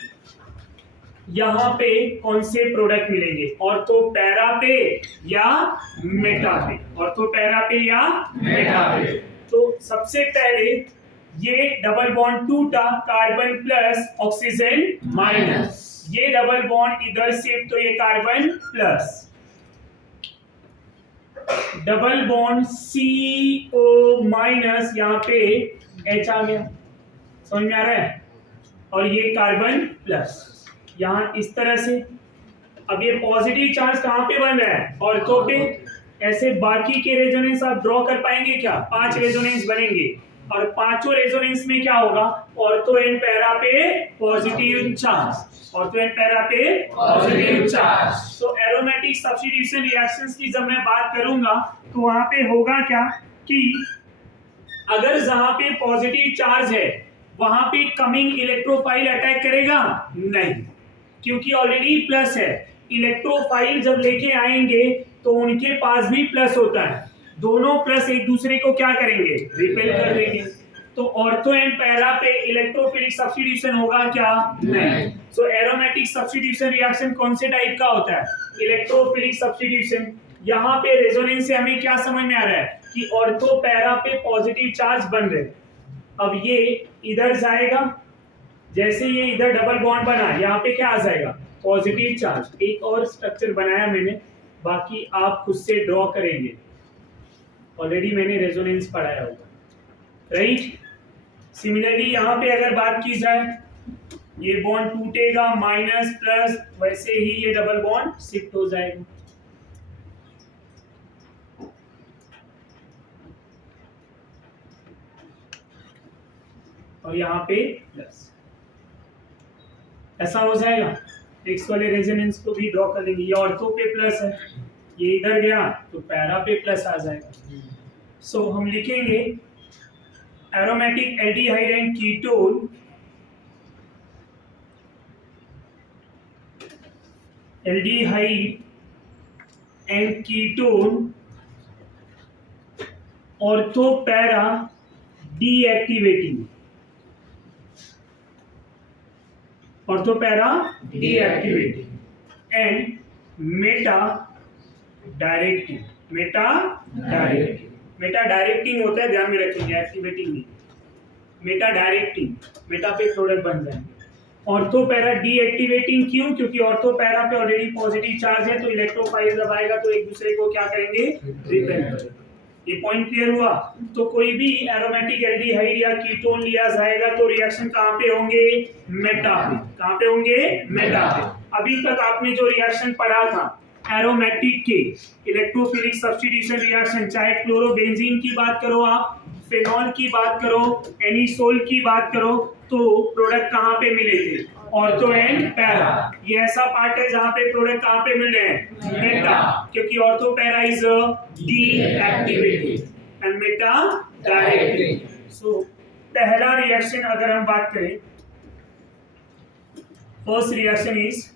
यहाँ पे कौन से प्रोडक्ट मिलेंगे, ऑर्थो पैरा पे या मेटा पे। तो सबसे पहले ये डबल बॉन्ड टूटा, कार्बन प्लस ऑक्सीजन माइनस, ये डबल बॉन्ड इधर से तो ये carbon plus, double bond CO minus, यहाँ पे H आ गया, समझ में आ रहा है? और ये कार्बन प्लस यहाँ इस तरह से। अब ये पॉजिटिव चार्ज कहाँ पे बन रहा है? ऑर्थो पे। ऐसे बाकी के रेजोनेंस आप ड्रॉ कर पाएंगे क्या? 5 रेजोनेंस बनेंगे और पांचों रेजोनेंस में क्या होगा? ऑर्थो एंड पैरा पे पॉजिटिव चार्ज। तो एरोमेटिक सब्स्टिट्यूशन रिएक्शंस की जब मैं बात करूंगा तो वहां पे होगा क्या कि अगर जहां पे पॉजिटिव चार्ज है वहां पे कमिंग इलेक्ट्रोफाइल अटैक करेगा? नहीं, क्योंकि ऑलरेडी प्लस है। इलेक्ट्रोफाइल जब लेके आएंगे तो उनके पास भी प्लस होता है, दोनों प्लस एक दूसरे को क्या करेंगे? रिपेल कर देंगे। तो ऑर्थो एंड पैरा पे इलेक्ट्रोफिलिक सब्स्टिट्यूशन होगा क्या? नहीं। सो एरोमेटिक सब्स्टिट्यूशन रिएक्शन कौन से टाइप का होता है? Electrophilic substitution. यहाँ पे रेजोनेंस से हमें क्या समझ में आ रहा है कि ऑर्थो पैरा पे पॉजिटिव चार्ज बन रहे। अब ये इधर जाएगा, जैसे ये इधर डबल बॉन्ड बना, यहाँ पे क्या आ जाएगा? Positive charge. एक और स्ट्रक्चर बनाया मैंने, बाकी आप खुद से ड्रॉ करेंगे, ऑलरेडी मैंने रेजोनेंस पढ़ाया होगा, राइट? सिमिलरली यहाँ पे अगर बात की जाए, ये बॉन्ड टूटेगा, माइनस प्लस, वैसे ही ये डबल बॉन्ड शिफ्ट हो जाएगा। और यहाँ पे प्लस, ऐसा हो जाएगा। एक्स वाले रेजोनेंस को भी ड्रॉ कर लेंगे। ये ऑर्थो पे प्लस है, ये इधर गया तो पैरा पे प्लस आ जाएगा। सो हम लिखेंगे aromatic aldehyde and ketone, aldehyde and ketone ortho para deactivating, ortho para deactivating and meta directing, Meta directing. Meta directing होता है, ध्यान में रखेंगे, एक्टिवेटिंग नहीं। मेटा डायरेक्टिंग, मेटा पे प्रोडक्ट बन जाएंगे। ऑर्थो पैरा डीएक्टिवेटिंग क्यों? क्योंकि ऑर्थो पैरा पे ऑलरेडी पॉजिटिव चार्ज है, तो इलेक्ट्रोफाइल जब आएगा तो एक दूसरे को क्या करेंगे, रिपेल करेंगे। ये पॉइंट क्लियर हुआ? तो कोई भी एरोमेटिक एल्डिहाइड या कीटोन लिया जाएगा तो रिएक्शन कहाँ पे होंगे, मेटा पे। कहाँ पे होंगे, मेटा पे। अभी तक आपने जो रिएक्शन पढ़ा था एरोमेटिक के, इलेक्ट्रोफिलिक सब्स्टिट्यूशन रिएक्शन, चाहे क्लोरोबेंजीन की बात करो आप, फेनॉल की बात करो, एनिसोल की बात करो, तो प्रोडक्ट कहाँ पे मिले थे, ऑर्थो एंड पैरा। ये ऐसा पार्ट है जहाँ पे प्रोडक्ट कहाँ पे मिल रहे हैं, मेटा, क्योंकि ortho para is deactivating and meta directing. So पहला रिएक्शन अगर हम बात करें, first reaction is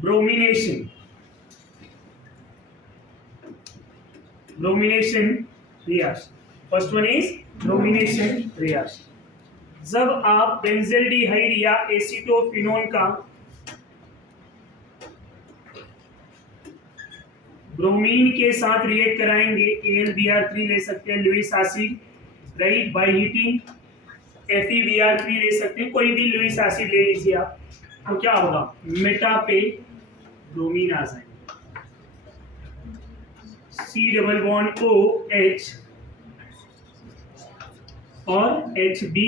bromination, bromination reaction. First one is bromination reaction. जब आप बेंजल्डिहाइड या एसीटोफिनोन का ब्रोमीन के साथ रिएक्ट कराएंगे, AlBr3 ले सकते हैं, Lewis acid, right, by heating, FeBr3 ले सकते हैं, कोई भी लुईस एसिड ले लीजिए आप, तो क्या होगा, मेटा पे ब्रोमीन आ जाएगा, C डबल बॉन्ड OH और HB,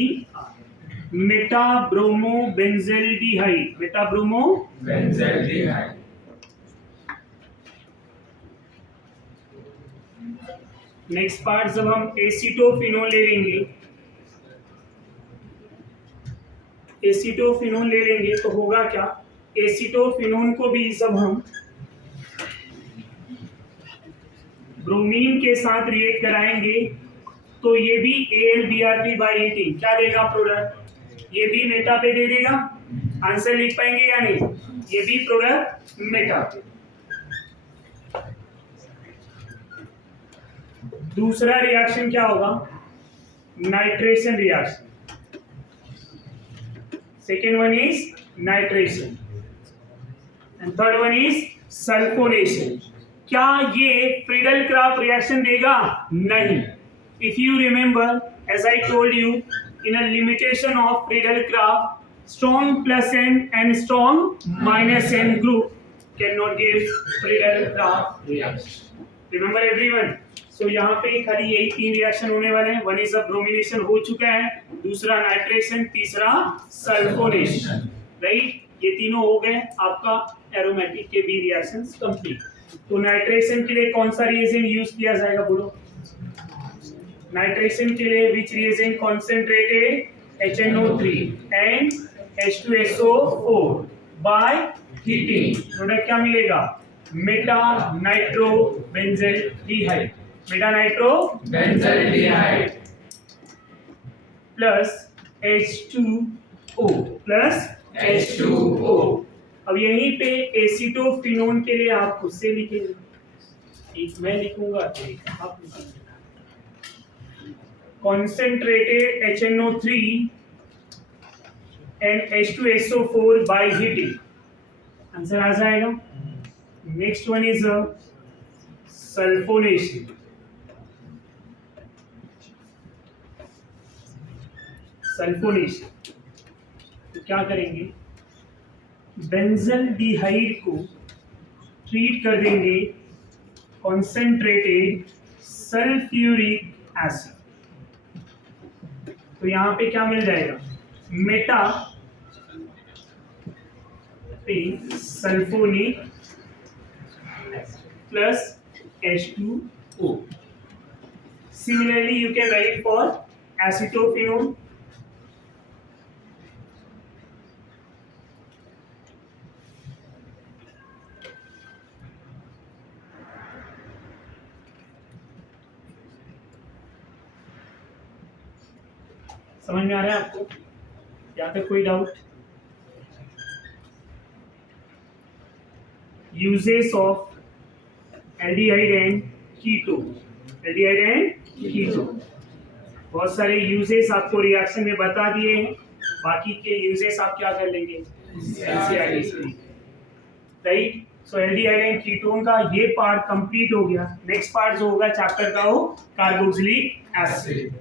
Meta bromo benzaldehyde, Meta bromo benzaldehyde. Next part, जब हम एसीटोफिनोल ले लेंगे, एसीटोफिनोल ले लेंगे तो होगा क्या, एसीटोफिनोन को भी जब हम ब्रोमीन के साथ रिएक्ट कराएंगे तो ये भी AlBr3 बाय हीटिंग क्या देगा प्रोडक्ट, ये भी मेटा पे दे देगा। आंसर लिख पाएंगे या नहीं, ये भी प्रोडक्ट मेटा पे। दूसरा रिएक्शन क्या होगा, nitration reaction. Second one is nitration and third one is sulphonation. क्या ये फ्रीडल क्राफ्ट रिएक्शन देगा, नहीं। If you remember, as I told you, in a limitation of Friedel-Crafts, strong plus n and strong minus n group cannot give Friedel-Crafts reaction. Remember everyone? So यहाँ पे खाली यही तीन reaction होने वाले हैं। वन इज ब्रोमिनेशन हो चुका है, दूसरा नाइट्रेशन, तीसरा सल्फोनेशन, राइट। ये तीनों हो गए आपका एरोमेटिक के भी रिएक्शंस कंप्लीट। तो नाइट्रेशन के लिए कौन सा रिएजेंट यूज किया जाएगा, बोलो। नाइट्रेशन के लिए which reagent concentrated HNO3 and H2SO4 by heating, product क्या मिलेगा, meta nitro benzaldehyde, meta nitro benzaldehyde plus H2O plus H2O। अब यहीं पे एसीटोफिनोन के लिए आप खुद से लिखेंगे, एक मैं लिखूंगा एक आप लिखेंगे। Concentrated HNO3 and H2SO4 by heating, answer आ जाएगा। Next one is sulphonation, sulphonation तो क्या करेंगे, बेंजल्डिहाइड को ट्रीट कर देंगे कॉन्सेंट्रेटेड सल्फ्यूरिक एसिड, तो यहाँ पे क्या मिल जाएगा, Meta sulphonic plus H2O. Similarly, you can write for acetophenone. समझ में आ रहा है आपको? यहाँ पे कोई doubt? Uses of aldehyde and ketone, aldehyde and ketone, बहुत सारे यूजेस आपको रिएक्शन में बता दिए हैं, बाकी के यूजेस आप क्या कर लेंगे एनसीईआरटी से, right. So aldehyde and ketone का ये पार्ट कंप्लीट हो गया। नेक्स्ट पार्ट जो होगा चैप्टर का वो कार्बोक्सिलिक एसिड।